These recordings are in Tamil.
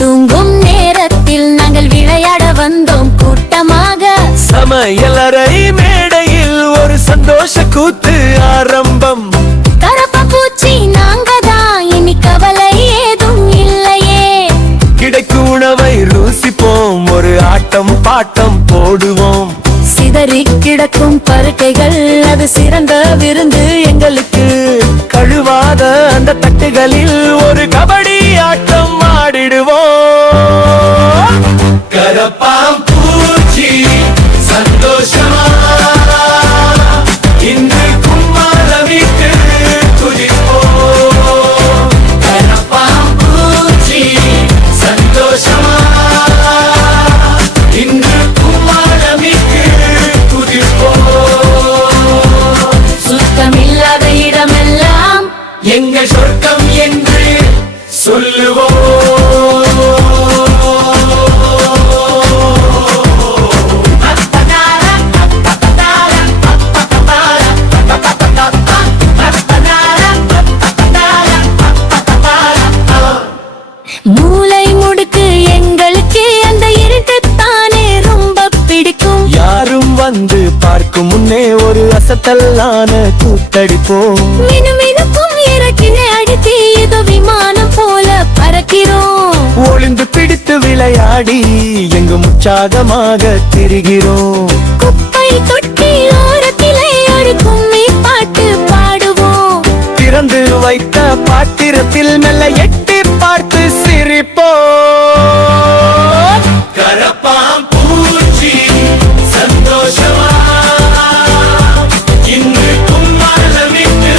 தூங்கும் நேரத்தில் நாங்கள் விளையாட வந்தோம் கூட்டமாக. சமையலறை மேடையில் ஒரு சந்தோஷ கூத்து ஆரம்பம். கரப்பா பூச்சி நாங்க தான், இனி கவலை ஏதும் இல்லையே. கிடைக்கும் உணவை ருசிப்போம், ஒரு ஆட்டம் பாட்டம் போடுவோம். சிதறி கிடக்கும் பருக்கைகள் அது சிறந்த விருந்து எங்களுக்கு. கழுவாத அந்த தட்டுகளில் ஒரு கபடி ஆட்டம் ஆடிடுவோம். கரப்பாம் பூச்சி சந்தோஷமா இன்று கும்மாளமிட்டு குதிப்போம். கரப்பாம் பூச்சி சந்தோஷமா இன்று கும்மாளமிட்டு குதிப்போம். சுத்தமில்லாத இடமெல்லாம் எங்கள் சொர்க்கம் என்று சொல்லுவோம். மூளை முடுக்கு எங்களுக்கு அந்த இருட்டுத்தானே ரொம்ப பிடிக்கும். யாரும் வந்து பார்க்கும் முன்னே ஒரு அசத்தலான கூத்தடிப்போம். மினுமினுக்கும் இறக்கினை அடித்து ஏதோ விமானம் போல பறக்கிறோம். ஒளிந்து பிடித்து விளையாடி எங்கும் உற்சாகமாக திரிகிறோம். குப்பை தொட்டி ஓரத்திலே ஒரு கும்மி பாட்டு பாடுவோம். திறந்து வைத்த பாத்திரத்தில் மெல்ல எட்டி பார்த்து சிரிப்போம். கரப்பாம் பூச்சி சந்தோஷமா இன்று கும்மாளமிட்டு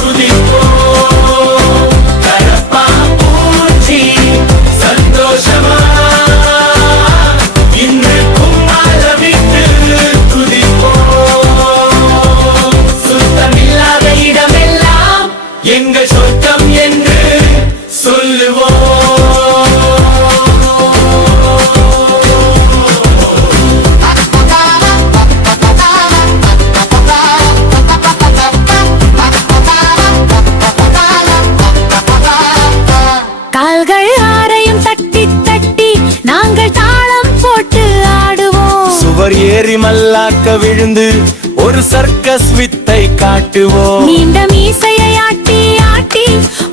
குதிப்போம். கரப்பாம் பூச்சி சந்தோஷமா இன்று கும்மாளமிட்டு குதிப்போம். சுத்தமில்லாத இடமெல்லாம் எங்கள் சொர்க்கம் என்று சொல்லுவோம். கால்கள் ஆரையும் தட்டி தட்டி நாங்கள் தாளம் போட்டு ஆடுவோம். சுவர் ஏறி மல்லாக்க விழுந்து ஒரு சர்க்கஸ் வித்தை காட்டுவோம். நீண்ட மீசையை ஆட்டி ஆட்டி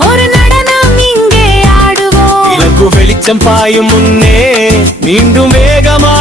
ஒரு நடனம் இங்கே ஆடுவோம். இலக்கு வெளிச்சம் பாயும் முன்னே மீண்டும் வேகமா